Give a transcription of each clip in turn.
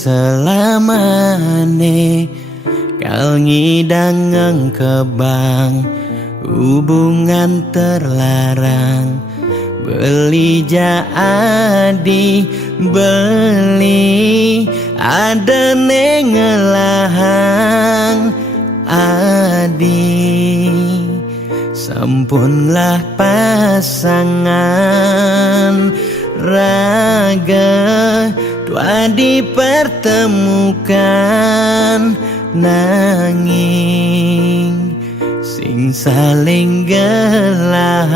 selamane kal ngidang kebang hubungan terlarang beli jadi beli ada nengelahang adi sampunlah pasangan raga dua dipertemukan nanging sing saling gelahan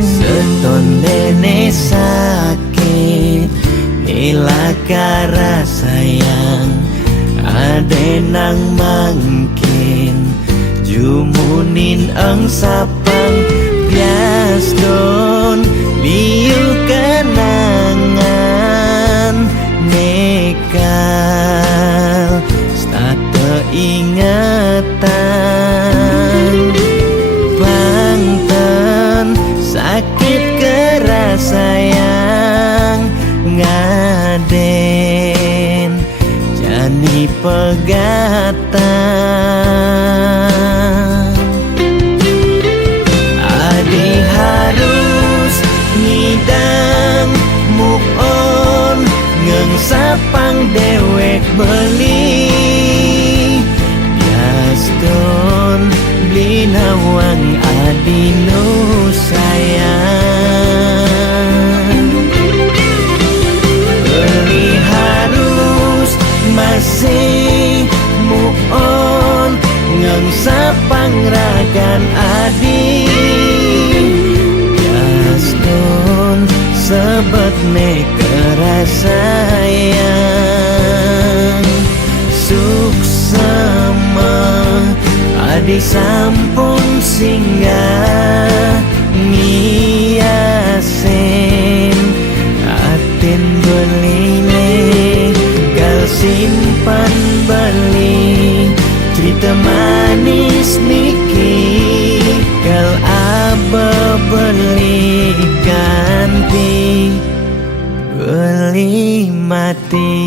seton dene sakit nilakara sayang ade nang mangkin jumunin ang sapang bias don liu kenangan nekal stata ingatan bangtan sakit keras sayang ngaden jani pegatan adi harus ngidang move on ngeng sapang dewek beli bias don beli nawang adi nu sayang beli harus masih move on ngeng sapang ragan adi bias don sebet ne kerasayang suksama adi sampun singgah ngiasen atin beline gal simpan beli cerita manis niki gal aba beli ganti beli mati.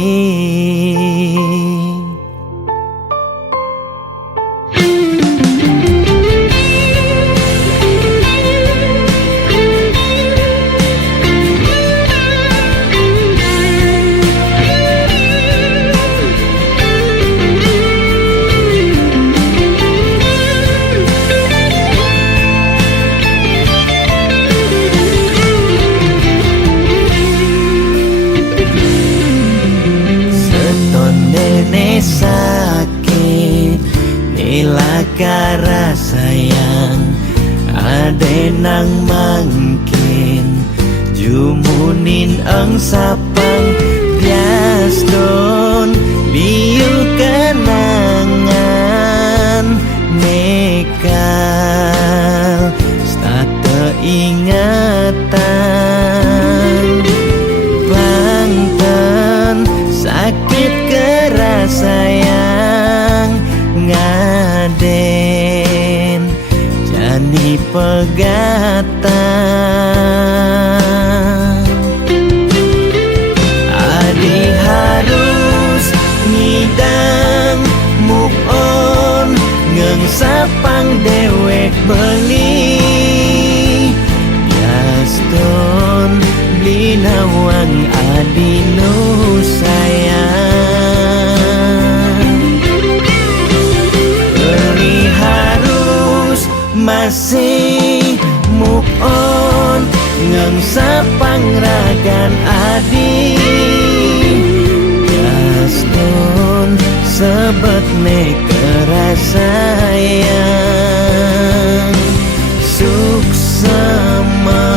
Sakit nilakara sayang ade nang mangkin jumunin ang sapang bias don liu kenangan nekal stata ingatan bangtan sakit keras sayang ngaden jani pegatan adi harus ngidang move on ngeng sapang dewek beli bias don beli nawang adi nu sayang beli harus masih move on ngeng sapang ragan adi bias don sebet ne kerasayang suksama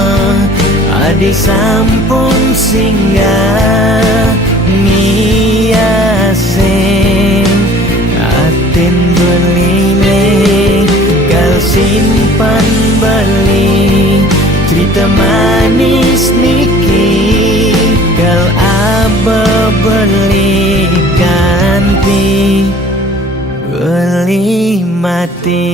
adi sampun singgah ngiasen atin beline gal simpan beli cerita manis niki gal aba beli ganti beli mati.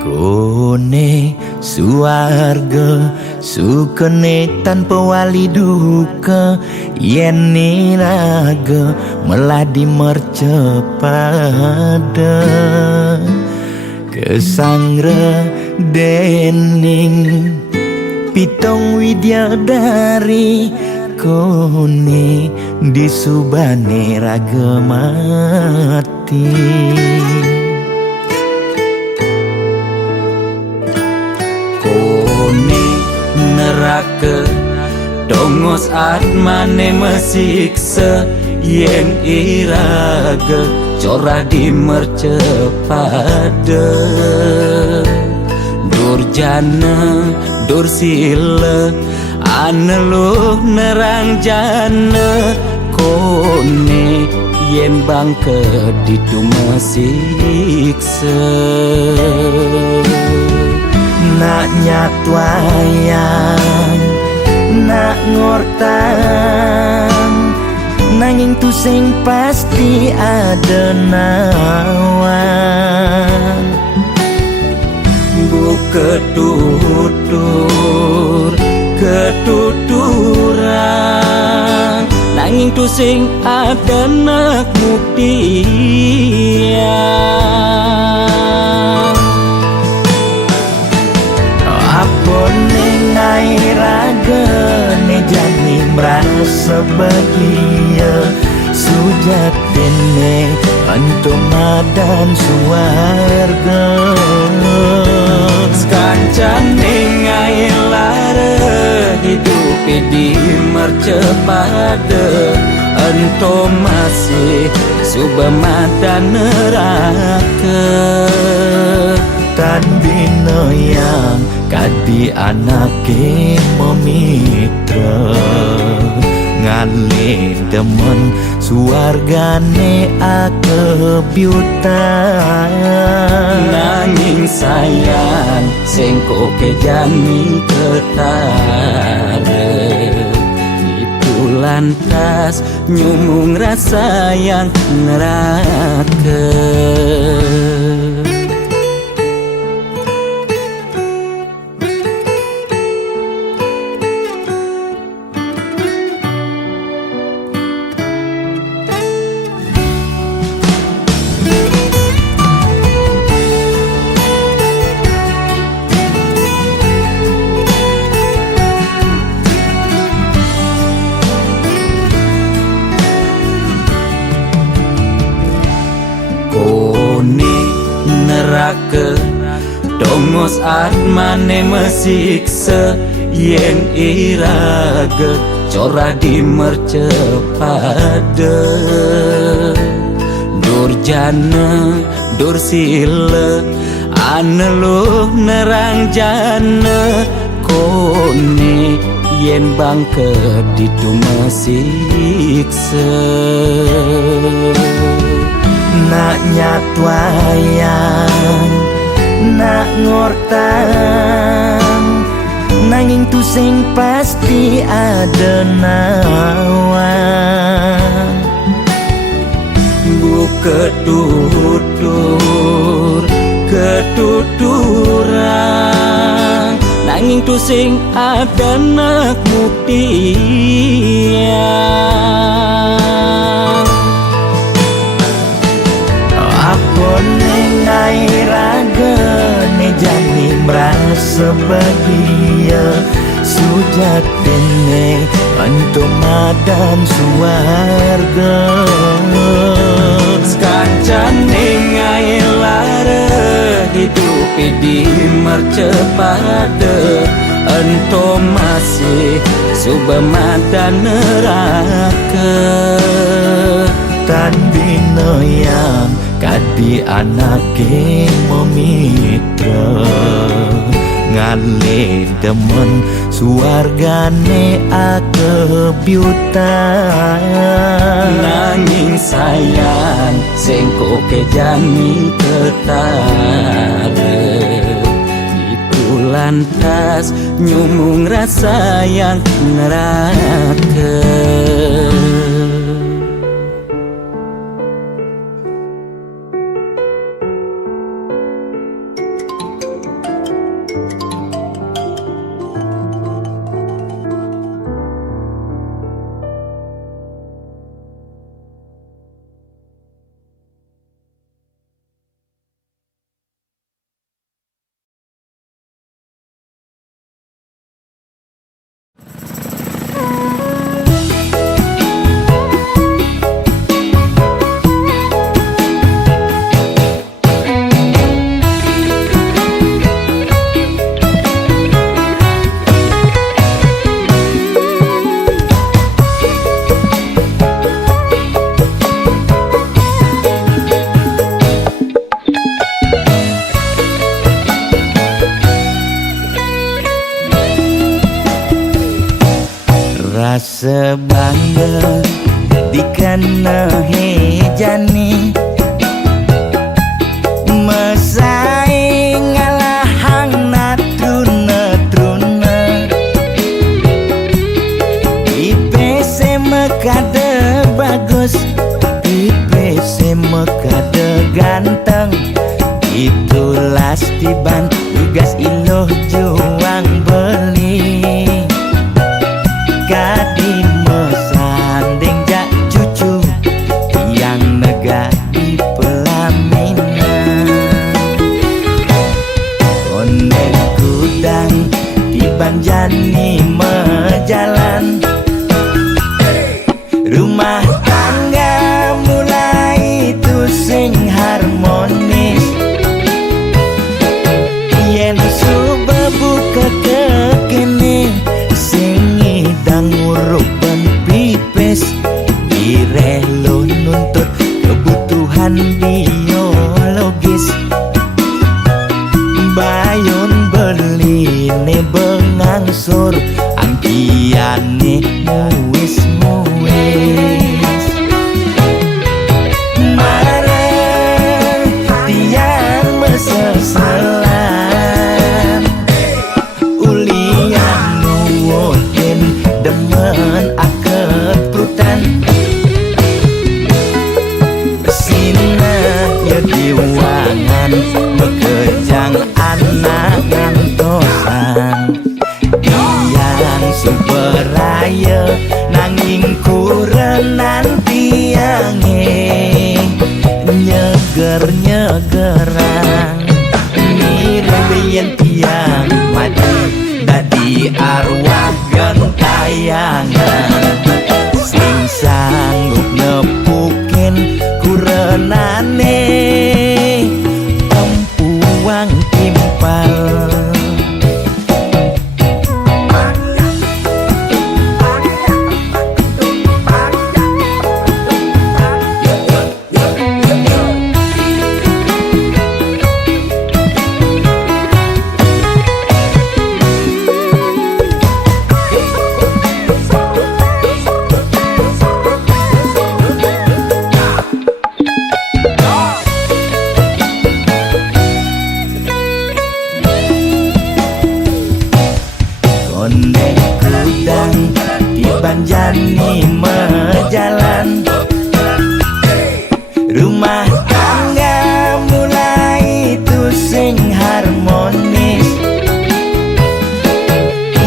Kone suarga sukene tanpa wali duka, yen niraga meladi mercepada kesangre dening pitong widyadari, kone disubane raga mati. Kone neraka dongos atmane mesiksa, yen iraga corah di mercepada. Durjana dursila aneluh nerang jana, kone yen bangke ditu mesiksa. Nak nyatwayang nak ngortang, nanging tu sing pasti ada nawan. Bu ketuturan, nanging tu sing ada nak buktian. Apa nengai raga ne jani merasa bahagia, sujatene antum madan suarga. Sekancan nengai lara hidup di mercepada, antum masih subamadan neraka. Tan bina yang kadi anake memitra, ngale demen suargane akebyutan. Nanging sayang sengko kejani ketara, itu lantas nyumung rasa yang neraka. Neraka dongos atmane mesiksa, yen iraga corah di mercepada. Durjana dursila aneluh nerang jana, kone yen bangke ditu mesiksa. Nak nyatwayang nak ngortang, nanging tu sing pasti ada nawan. Bu ketuturan, nanging tu sing ada nak buktian. Apa nengai raga ne jani merasa bahagia, sujatene antum madan suarga. Sekancan nengai lara hidup di mercepada, antum masih subamadan neraka. Tan bina yang kadi anake memitra, ngale demen suargane akebyutan. Nanging sayang sengko kejani ketara, itu lantas nyumung rasa yang neraka. sebangga dikana hejani mesaing ngalahang natruna IPC mekade bagus IPC mekade ganteng itulah tiban tugas iloh juang beli kadi mesanding jak cucu yang nega di pelaminan konen kudang di banjani mejalan rumah tangga mulai tusing harmonis yen suba buka kekene sing idang ngurupan pipes direlo nuntut kebutuhan biologis bayon beli ne bengangsur angkiane muis marah tiang mesesalan ulian nuwutin demen akeprutan sina ya diwangan mekejang anak ngantosan yang superaya nanging kurenan tiange nyeger-nyegerang mirip tiang mati dadi arwah gentayangan sing sanggup nepukin kurenane empuang timpal ondek kudang di banjani mejalan rumah tangga mulai tusing harmonis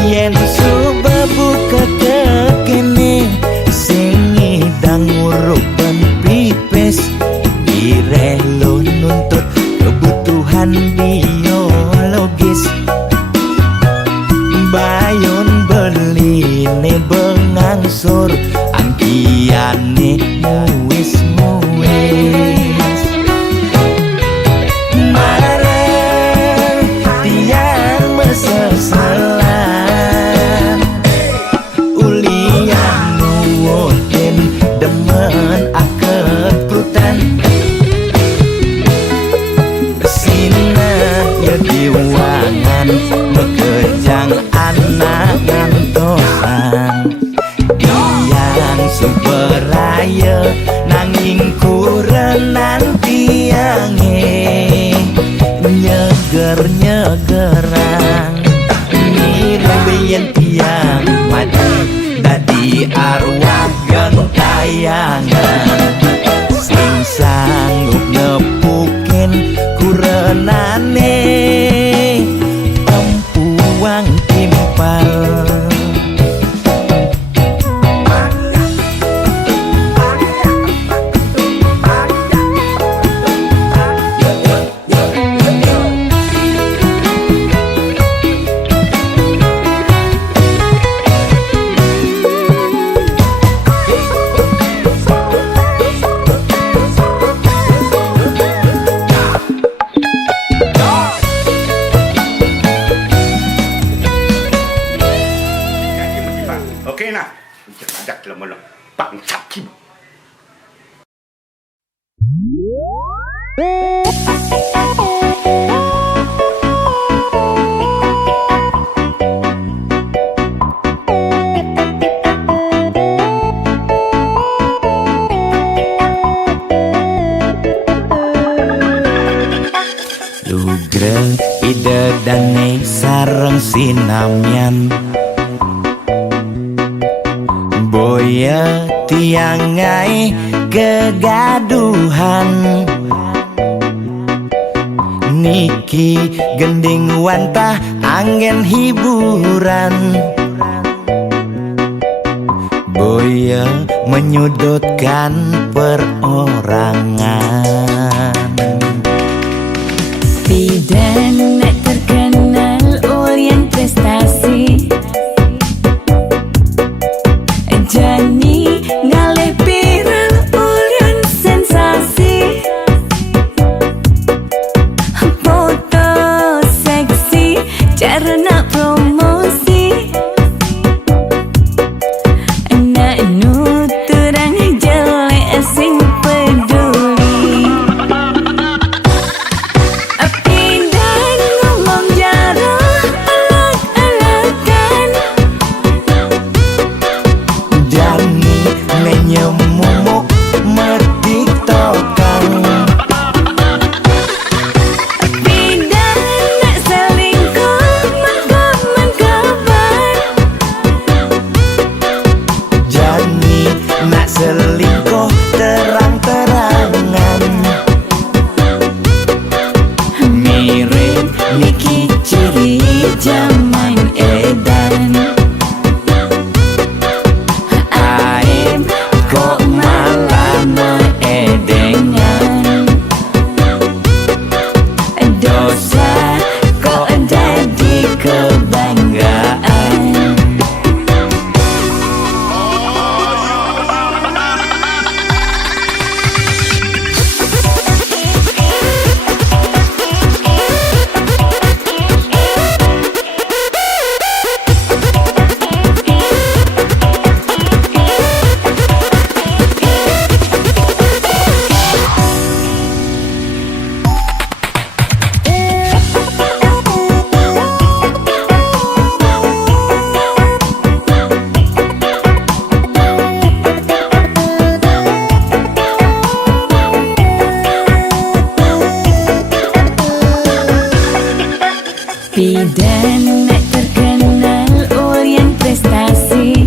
yen suba buka kekene sing idang ngurupan pipes direlo nuntut kebutuhan biologis bayon beli ne bengangsur angkiane muis marah tiang mesesalan ulian nuwutin demen akeprutan sina ya diwangan mekejang anak ngantosan yang superaya nanging kurenan tiange nyeger-nyegerang mirip tiang mati dadi arwah gentayangan sing sanggup nepukin kurenane empuang timpal Greg ide dane sareng sinamyan boya tiangai kegaduhan niki gending wantah angin hiburan boya menyudutkan perorangan. Bidan terkenal Orient prestasi Jani ngalih viral Orient sensasi foto seksi cara nak promosi nak nuturang jelek sing peduli Bidan ngomong jarang alak-alakan Dani menyemumuk metiktokan Bidan nak selingkuh mengkaman kabar Jani nak selingkuh terang-terangan mirip Niki ciri zaman edan Aib kok malah meedengan dosa kok jadi kebanggaan Bidan terkenal Orient prestasi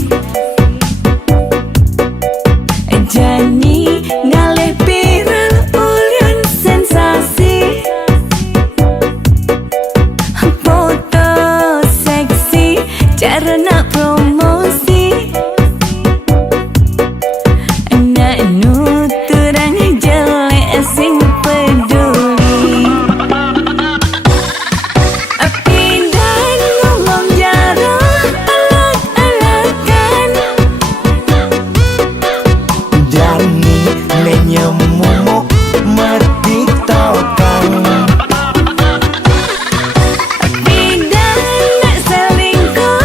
Jani ngalih viral Orient sensasi foto seksi cara nak promosi nak nuturang jelek sing peduli Bidan ngomong jarang alak-alakan Dani menyemumuk metiktokan Bidan nak selingkuh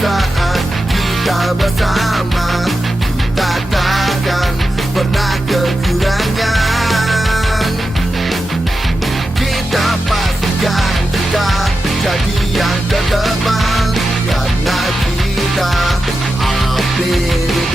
saat kita bersama, kita takkan pernah kekurangan. Kita pastikan kita jadi yang terdepan, karena kita APDB.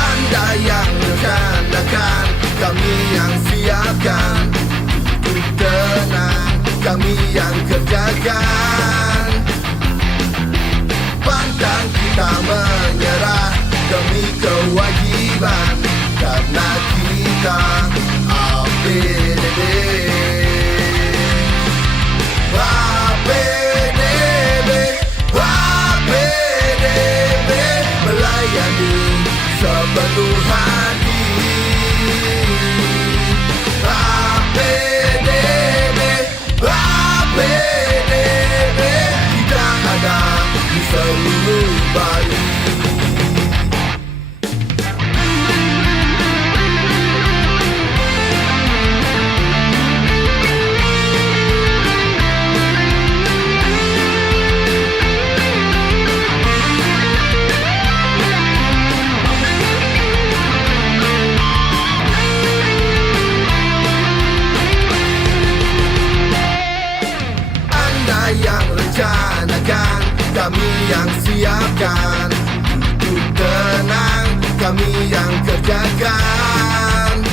Anda yang rencanakan, kami yang siapkan. Hidup tenang, kami yang kerjakan. Pantang kita menyerah demi kewajiban, karena kita APDB. APDB, APDB, melayani sepenuh hati. APDB, APDB, kita ada di seluruh Bali. Yang rencanakan, kami yang siapkan. Hidup tenang, kami yang kerjakan.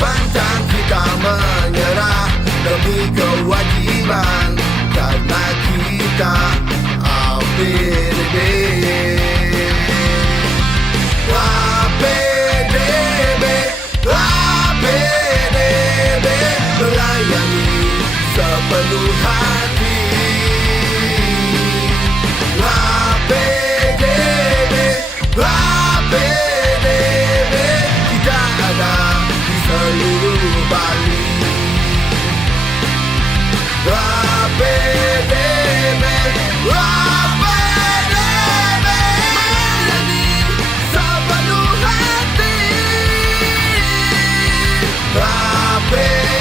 Pantang kita menyerah demi kewajiban, karena kita APDB. APDB, APDB, melayani sepenuh hati. APDB, APDB, kita ada di seluruh Bali. APDB, APDB, melayani sepenuh hati. APDB,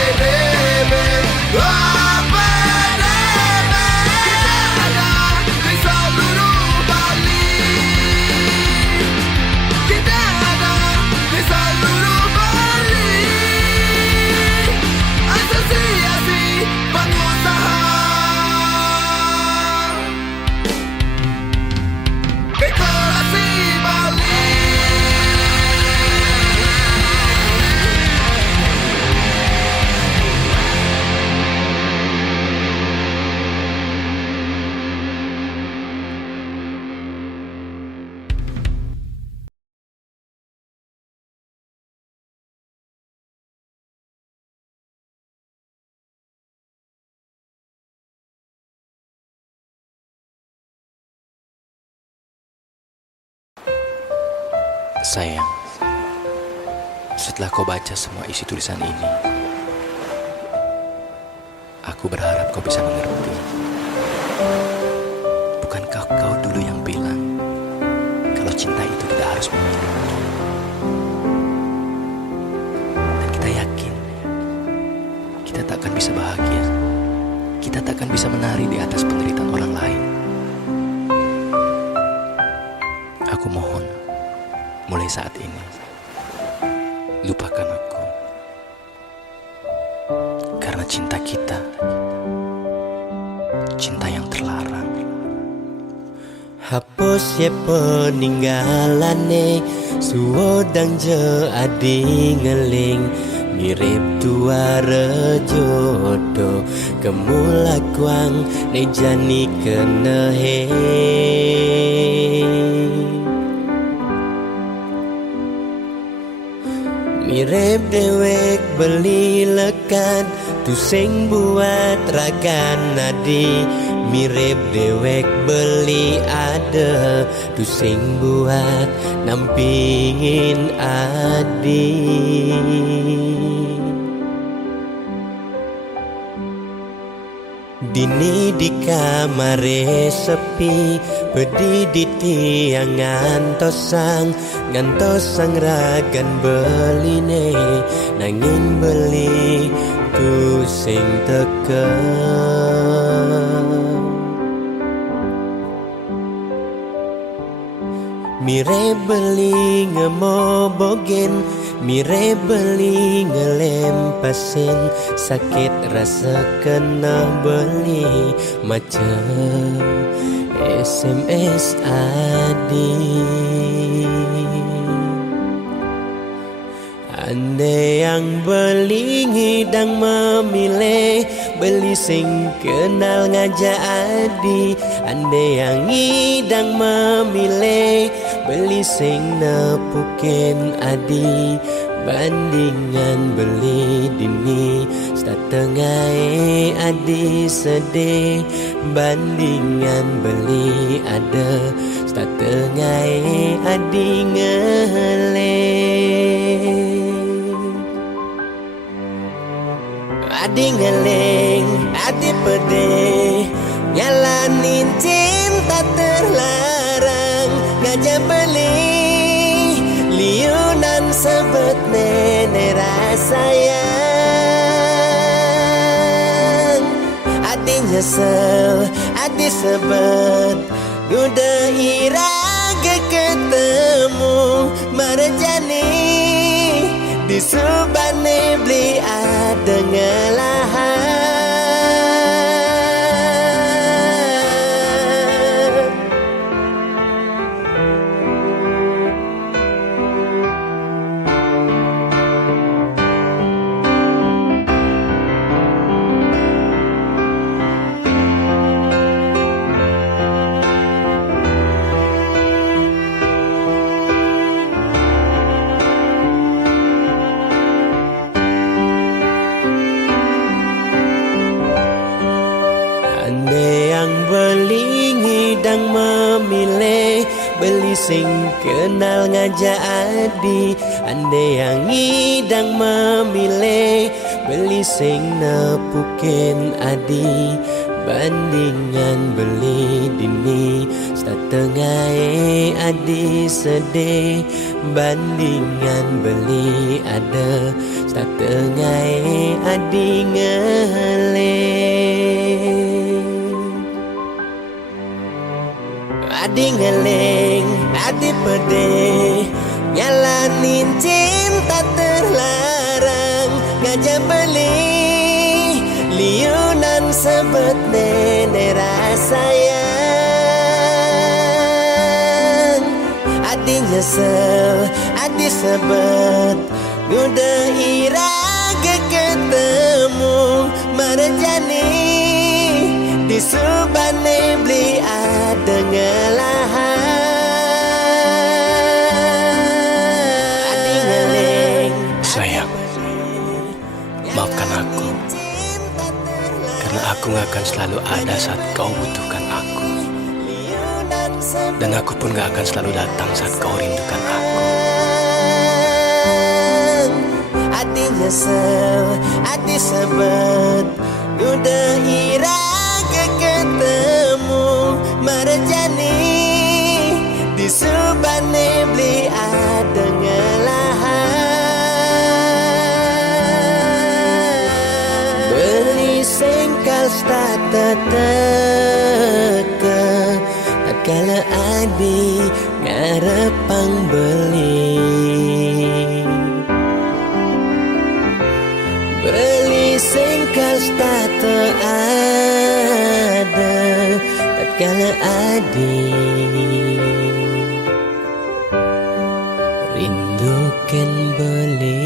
Sayang, setelah kau baca semua isi tulisan ini, aku berharap kau bisa mengerti. Bukankah kau dulu yang bilang kalau cinta itu tidak harus memiliki? Dan kita yakin kita takkan bisa bahagia, kita takkan bisa menari di atas penderitaan orang lain. Aku mohon, mulai saat ini, lupakan aku. Karena cinta kita, cinta yang terlarang. Hapus ye peninggalane, suodang je adi ngeling. Mirip dua rejodoh, kemulakwang nejani kenehe. Mirip dewek beli lekat, tu sing buat ragan nadi. Mirip dewek beli ada, tu sing buat nampingin adi. Dini di kamar sepi, pedih di tiang ngantosang ragan beline, nanging beli tu sing teke. Mire beli ngemobogen, mire beli ngelempasin, sakit rasa kena beli macam SMS adik. Andai yang beli ngidang memilih, beli sing kenal ngajak adi. Andai yang ngidang memilih, beli sing nepukin adi. Bandingan beli dini, setengah adi sedih. Bandingan beli ada, setengah adi ngeleng. Adi ngeleng, adi pedih, nyalanin cinta terlarang, ngajak beli liunan sebet nenek rasayang. Adi nyesel, adi sebet, udah iraga ketemu marjani. Di subane beli ada ngelahan. Andai yang beli ngidang memilih, beli sing kenal ngajak adi. Andai yang ngidang memilih, beli sing nepukin adi. Bandingan beli dini, setengah adi sedih. Bandingan beli ada, setengah adi ngeleng. Adi ngeleng, adi pedih, nyalanin cinta terlarang, ngajak beli liunan sebet nenek rasayang. Adi nyesel, adi sebet, udah iraga ketemu marjani. Di subane beli ada ngelahan. Adi ngeleng, Sayang, maafkan aku, karena aku gak akan selalu ada saat kau butuhkan aku. Dan aku pun gak akan selalu datang saat kau rindukan aku. Adi nyesel, adi sebet, udah iraga ketemu marjani. Di subane beli ada ngelahan. Beli sengkal stata teka, tatkala adi ngarepang beli. Beli sengkal stata ada, tatkala adi rindukan beli.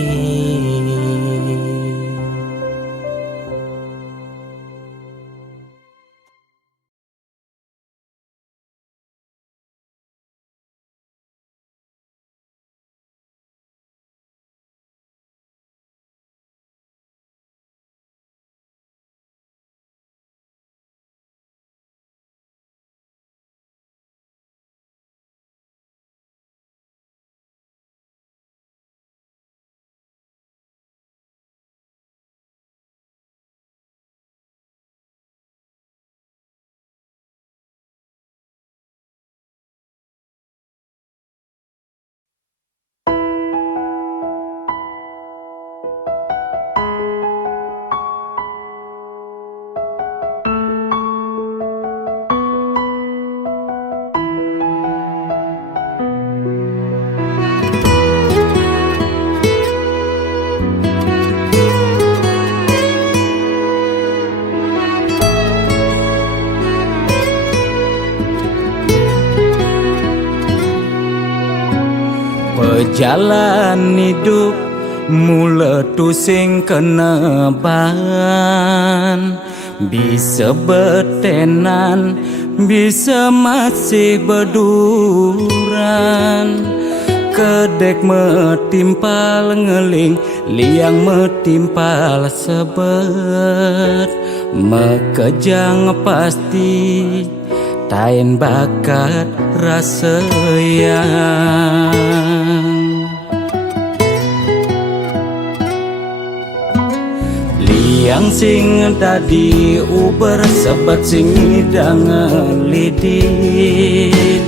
jalan hidup meletu sing keneban, bisa betenan, bisa masih beduran. Kedek metimpal ngeling, liang metimpal sebet, mekejang pasti tain bakat rasa yang. Liang sing tadi uber sebat sing hidang lidit,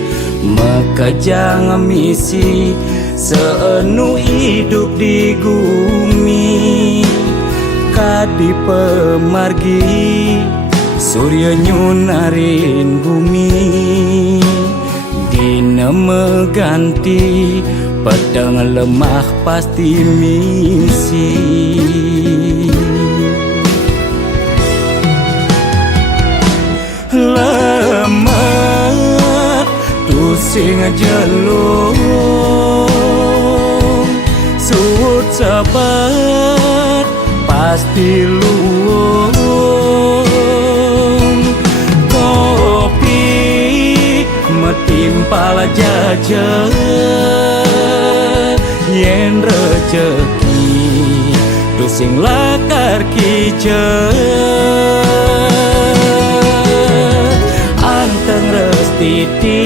mekejang misi seenu hidup di bumi. Kadi pemargi surya nyunarin bumi, dina meganti pedang lemah pasti misi. Lemah tu sing jelung, suut sabar pasti luung. Kopi metimpal jajan, yen rejeki tu sing lakar kijen. Anteng restiti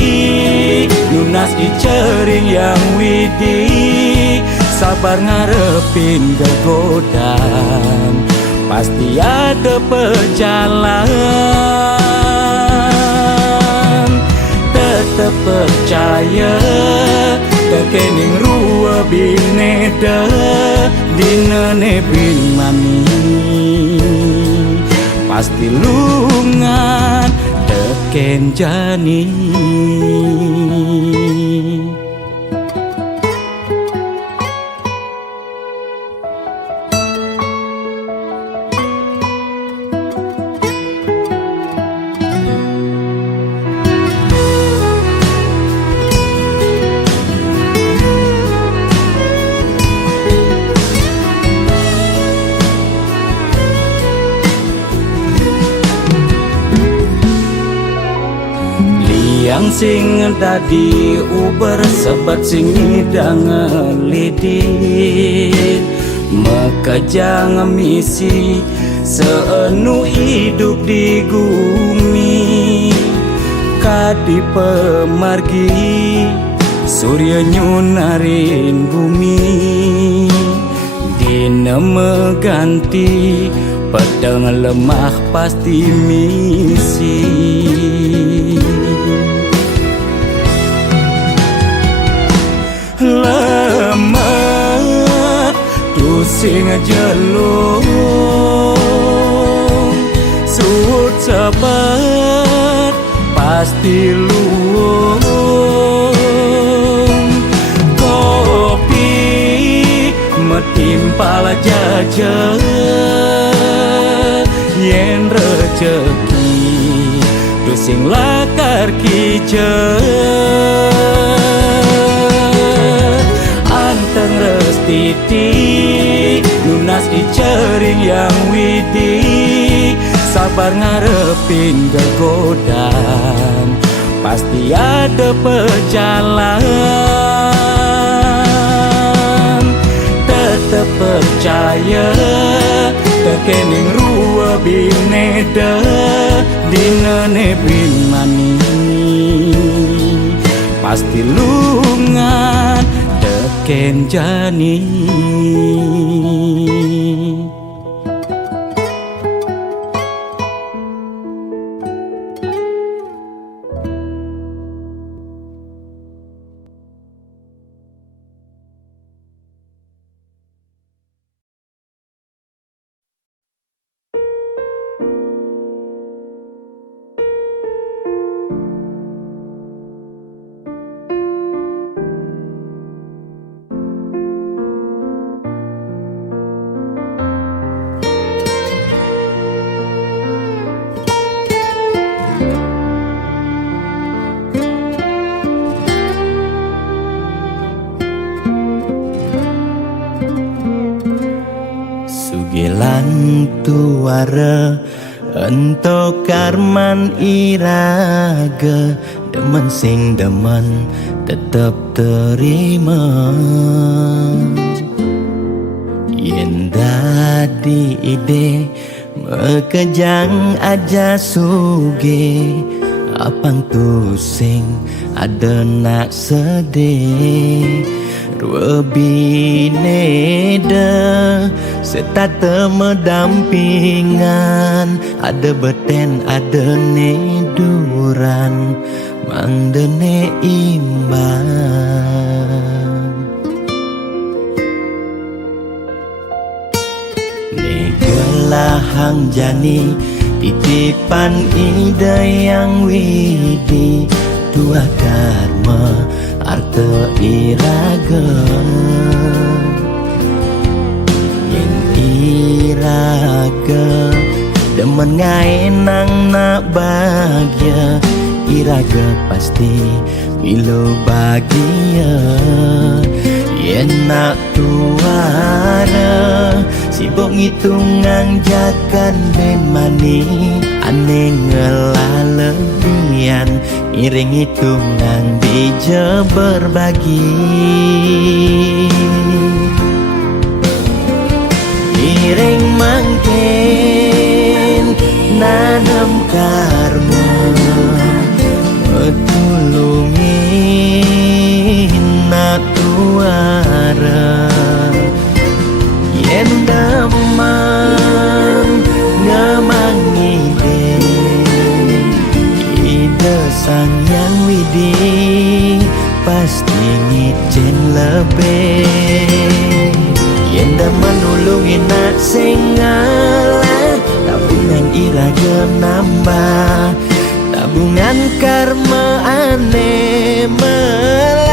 lunas dicering yang widi, sabar ngarepin kegodaan pasti ada pejalan. Tetep percaya tekening rua bineda dina nebin mami, pasti lungan teken jani. Yang sing tadi uber sebat sing hidang lidit, mekejang misi seenu hidup di bumi. Kadi pemargi surya nyunarin bumi, dina meganti pedang lemah pasti misi. Lemah tu sing jelung, suut sabar pasti luung. Kopi metimpal jajan, yen rejeki tu sing lakar kijen. Anteng restiti lunas dicering yang widi, sabar ngarepin kegodaan pasti ada pejalan. Tetep percaya tekening rua bineda dina nebin mani, pasti lungan teken jani. Sugilan tuara ento karman iraga, demen sing demen tetep terima. Yen dadi ide mekejang aja suge, apang tu sing ada nak sedih. Dua bineda serta medampingan, ada beten ada neduran, mang dene imbang. Negelahang jani titipan ide yang widi, tua karma arte iraga. Yen iraga demen ngaenang nak bahagia, iraga pasti milo bahagia. Yen nak tuara sibuk ngitungan jakan ben mani, ane ngelalebian iring hitungan bija berbagi. Iring mangken nanam karma, metulungin nak tuara. Yen damang ngamang ide sang yang widi, pasti ngicen lebih. Yen daman nulungin nak singala, tabungan iraga nambah, tabungan karma ane melah.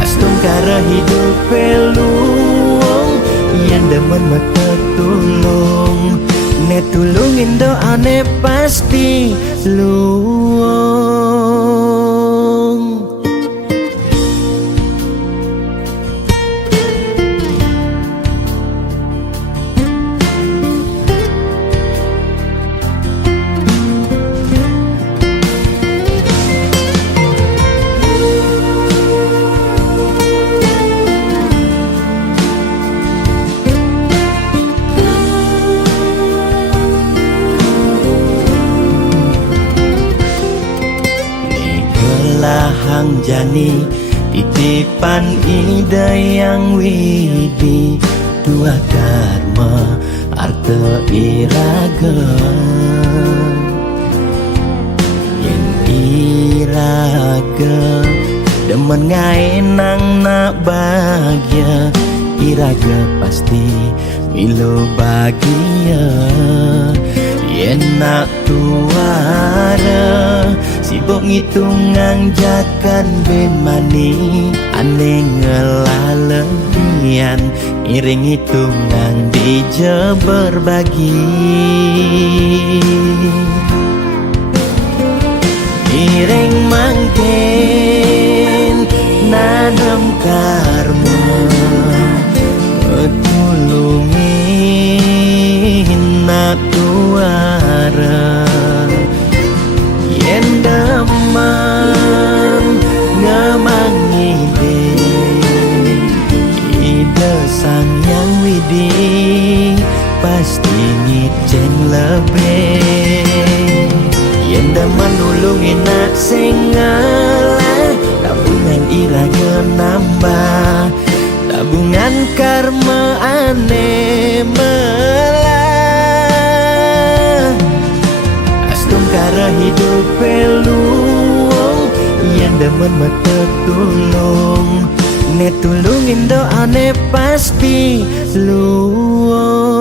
Astung kara hidup peluang, yang demen mata tulung, ne tulungin doane pasti luang. Hang jani titipan ide yang widi, dua karma arte iraga. Yen iraga demen ngaenang nak bahagia, iraga pasti milo bahagia. Yen nak tuara sibuk ngitungan jakan ben mani, ane ngelalebian iring hitungan bija berbagi. Iring mangken nanam karma, metulungin nak tuara. Yen damang ngamang ide sang yang widi, pasti ngicen lebih. Yen daman nulungin nak singala, tabungan iraga nambah, tabungan karma ane melah. Astung kara hidup peluang, yang demen mata tulung, ne tulungin doane pasti luang.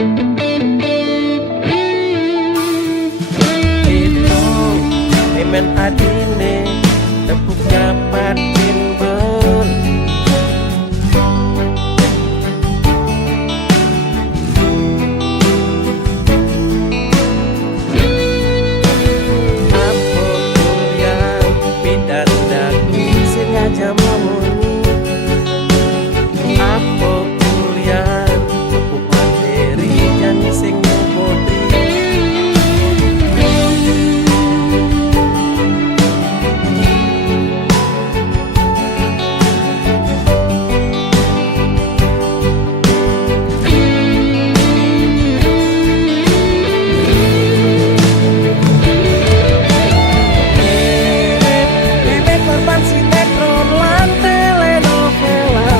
Itu emen adine tepuknya patin beli. Apa kuliah bidan daging sengaja memuni. Apa kuliah tepuk materi janji sing nyebodi. Bebek korban sinetron lan telenovela.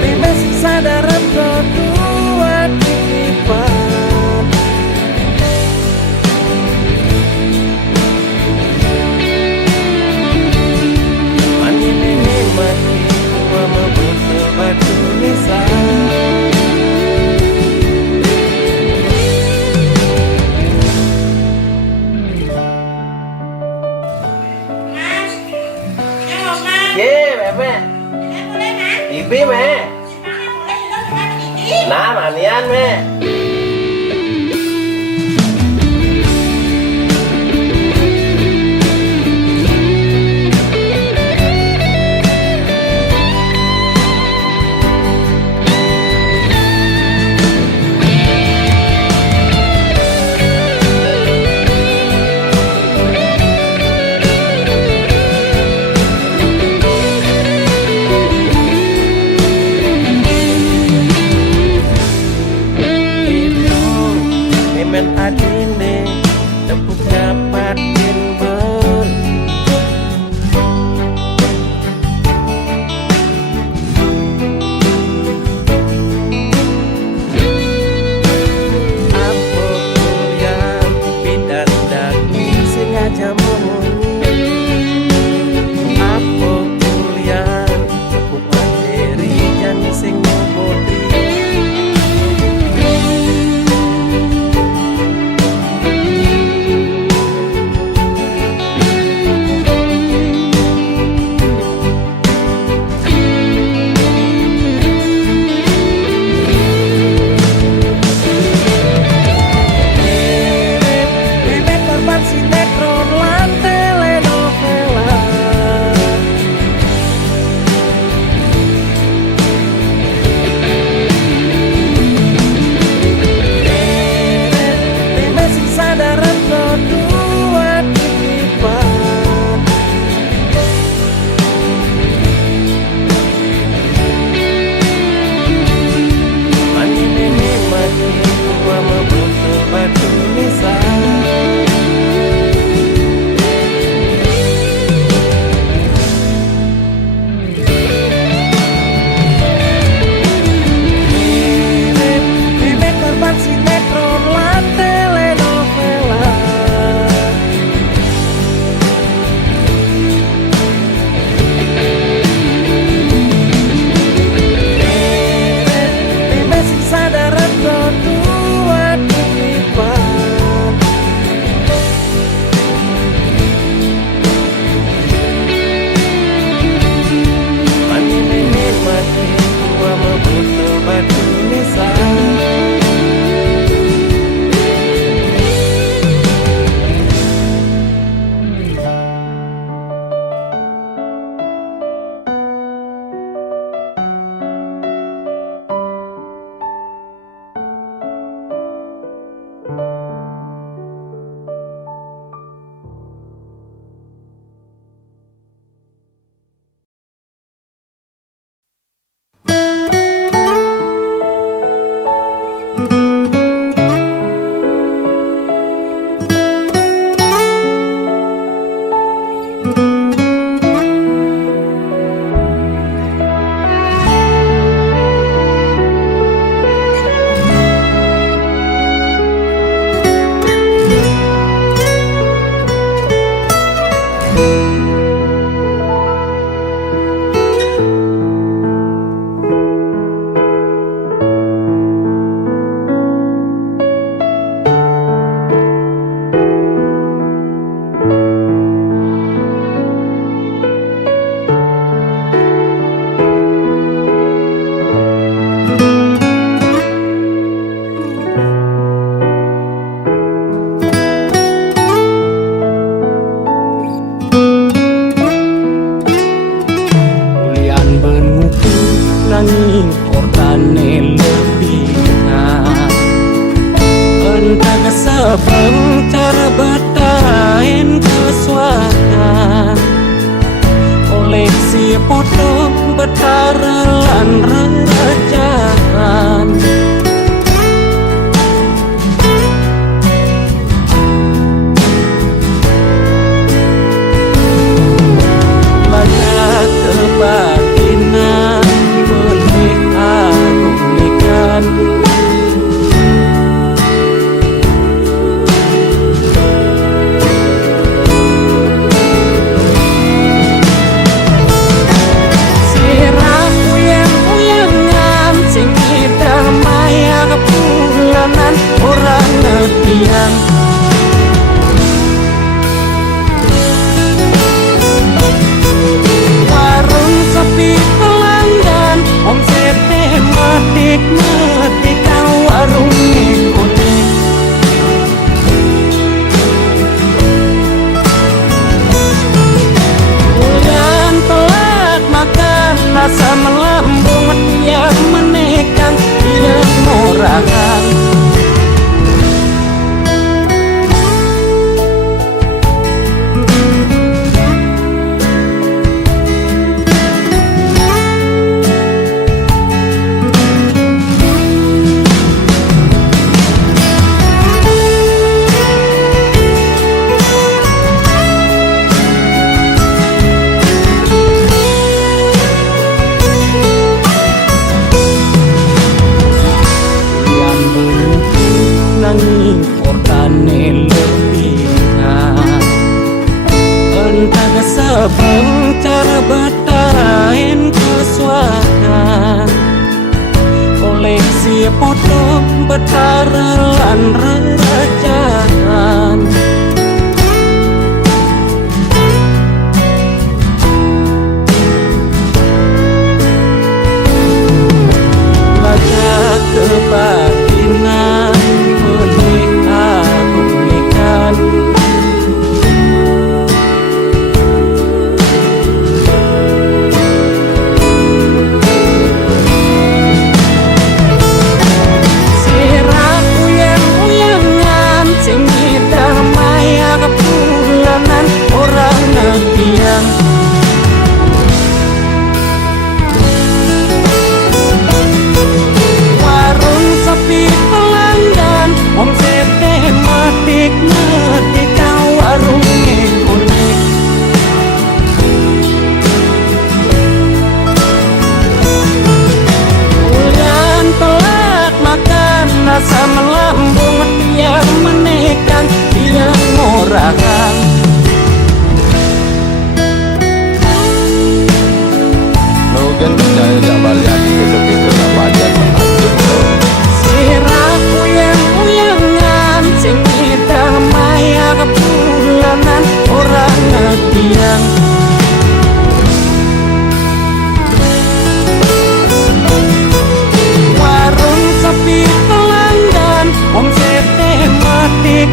Bebek sadaran kedua titipan. Mani nene mati mama butuh batu nisan. Ye, bebe. Ibi, me. Nah, manian, me. Itu emen adine tepuknya patin beli. Apa kuliah bidan daging sengaja memuni. Apa kuliah tepuk materi janji sing nyebodi. sebelum cara bertahan kesuatan koleksi foto betaran rejaan banyak kebatinan boleh aku belikan orang netian warung sepi pelanggan omset metik kau warung kuning bulan telat makan rasa melambung yang menekan tidak murahan entah sebelum cara bertahan kesuatan koleksi foto betaran rejaan banyak kebatinan boleh aku belikan orang netian warung sepi pelanggan omset metik kau warung kuning bulan telat makan rasa melambung yang menekan tidak murahan Logan percaya tak balik itu nama dia siraku yang uyangan sing damai kepulanan orang netian warung sepi pelanggan omset metik